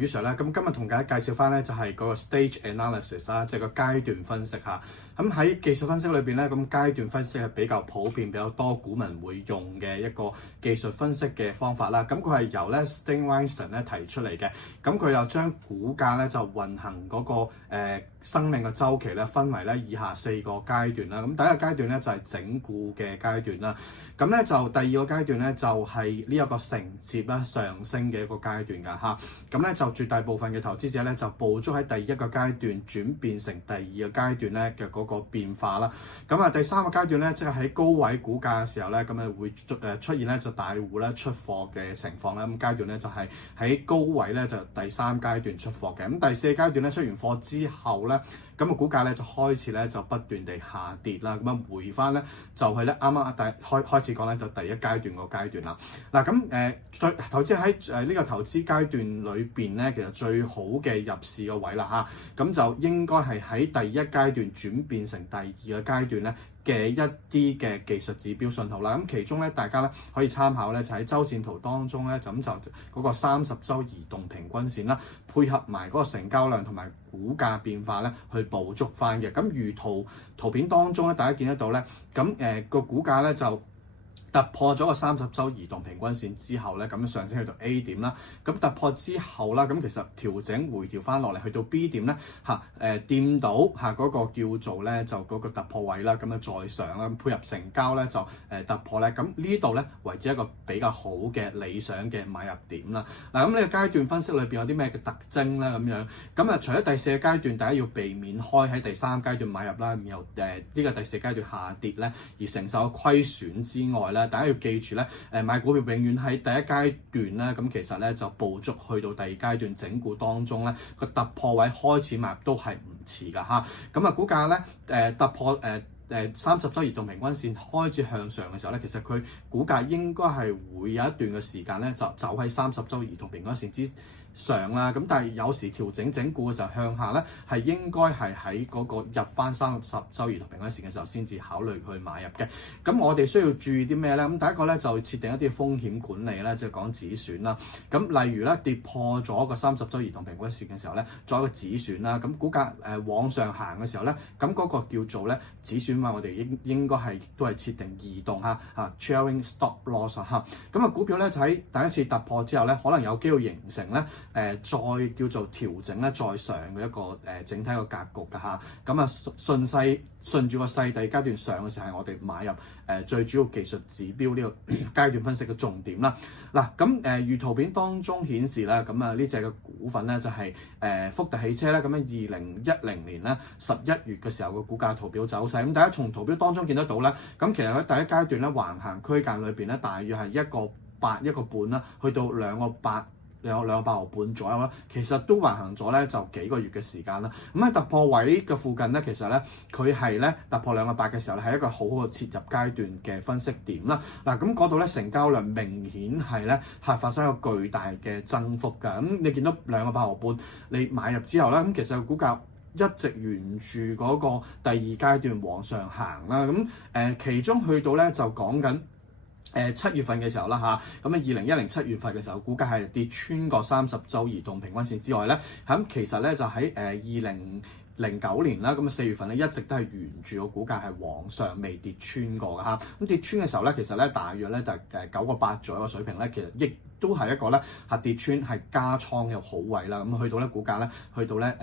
余 Sir 咧，咁今日同大家介紹翻咧就係嗰個 stage analysis 啦，即係個階段分析嚇。咁喺技術分析裏邊咧，咁階段分析係比較普遍、比較多股民會用嘅一個技術分析嘅方法啦。咁佢係由咧 Stan Weinstein 咧提出嚟嘅。咁佢又將股價咧就運行嗰個生命嘅週期咧分為咧以下4個階段啦。咁第一個階段咧就係整固嘅階段啦。咁咧就第二個階段咧就係呢一個承接啦上升嘅一個階段㗎嚇。咁咧就絕大部分嘅投資者咧就捕捉喺第一個階段轉變成第二個階段咧嘅嗰個變化啦。咁啊第三個階段咧即係喺高位股價嘅時候咧，咁啊會出現咧就大戶咧出貨嘅情況啦。咁階段咧就係喺高位咧就第三階段出貨嘅。咁第四階段咧出完貨之後咧，咁個股價咧就開始咧就不斷地下跌啦。咁啊回翻咧就係咧啱啱開始講咧就第一階段個階段啦。嗱咁再投資喺呢個投資階段裏邊咧，其實最好嘅入市嘅位啦嚇，咁就應該係喺第一階段轉變成第二個階段咧嘅一啲嘅技術指標信號啦。咁其中咧大家咧可以參考咧就喺周線圖當中咧就嗰個30週移動平均線啦，配合埋嗰個成交量同埋股價變化咧去捕捉翻嘅。咁如圖片當中咧，大家見得到咧，咁個股價咧就突破咗個30週移動平均線之後咧，咁上升去到 A 點啦。咁突破之後啦，咁其實回調翻落嚟，去到 B 點咧掂到嗰個叫做咧就嗰個突破位啦，咁再上啦，配合成交咧就突破咧，咁呢度咧為之一個比較好嘅理想嘅買入點啦。嗱，咁呢個階段分析裏邊有啲咩嘅特徵咧咁樣？咁啊，除咗第四個階段大家要避免開喺第三階段買入啦，然後呢個第四階段下跌咧而承受虧損之外咧，大家要記住咧，買股票永遠喺第一階段咧，咁其實咧就捕捉去到第二階段整固當中咧，個突破位開始買入都係唔遲㗎嚇。咁啊，股價咧突破30週移動平均線開始向上嘅時候咧，其實佢股價應該係會有一段嘅時間咧就走喺30週移動平均線之上啦。咁但係有時調整固嘅時候向下咧，係應該係喺嗰個入翻30週移動平均線嘅時候先至考慮去買入嘅。咁我哋需要注意啲咩咧？咁第一個咧就設定一啲風險管理咧，即係講止損啦。咁例如咧跌破咗個30週移動平均線嘅時候咧，作一個止損啦。咁股價往上行嘅時候咧，咁嗰個叫做咧止損位，我哋應該都係設定移動trailing stop loss 嚇。咁啊股票咧就喺第一次突破之後咧，可能有機會形成咧再叫做調整咧再上嘅一個整體個格局㗎嚇。咁啊順住個勢第二階段上嘅時候係我哋買入最主要技術指標呢個階段分析嘅重點啦。嗱咁如圖片當中顯示啦，咁啊呢隻嘅股份咧就係福特汽車咧，咁喺2010年咧11月嘅時候嘅股價圖表走勢。咁大家從圖表當中見得到咧，咁其實喺第一階段咧橫行區間裏邊咧，大約係1個8、1個半啦，去到2個8。有2個8毫半左右啦，其實都橫行咗咧就幾個月嘅時間啦。咁喺突破位嘅附近咧，其實咧佢係咧突破2個8嘅時候咧，係一個好好嘅切入階段嘅分析點啦。嗱咁嗰度咧成交量明顯係咧發生一個巨大嘅增幅㗎。咁你見到2個8毫半，你買入之後咧，咁其實股價一直沿住嗰個第二階段往上行啦。咁其中去到咧就講緊7月份嘅時候啦嚇，咁啊2010 7月份嘅時候，股價係跌穿過30週移動平均線之外咧，咁其實咧就喺2009年啦，咁4月份咧一直都係沿住個股價係往上未跌穿過嘅嚇。咁跌穿嘅時候咧，其實咧大約咧就9個8左右嘅水平咧，其實亦都係一個咧跌穿係加倉嘅好位啦。咁去到咧股價咧去到咧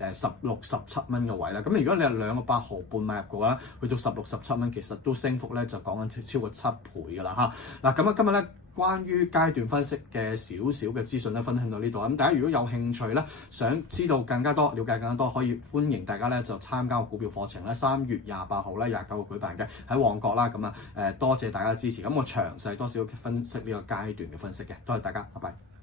16、17蚊嘅位啦。咁如果你係2個8毫半買入嘅話，去到16、17蚊，其實都升幅咧就講緊超過7倍㗎啦嚇。嗱咁啊今日咧關於階段分析嘅少少嘅資訊咧，分享到呢度。咁大家如果有興趣咧，想知道更加多、了解更加多，可以歡迎大家咧就參加個股票課程咧，3月28號咧29號舉辦嘅喺旺角啦。咁啊多謝大家嘅支持。咁我詳細多少分析呢個階段嘅分析嘅，多謝大家，拜拜。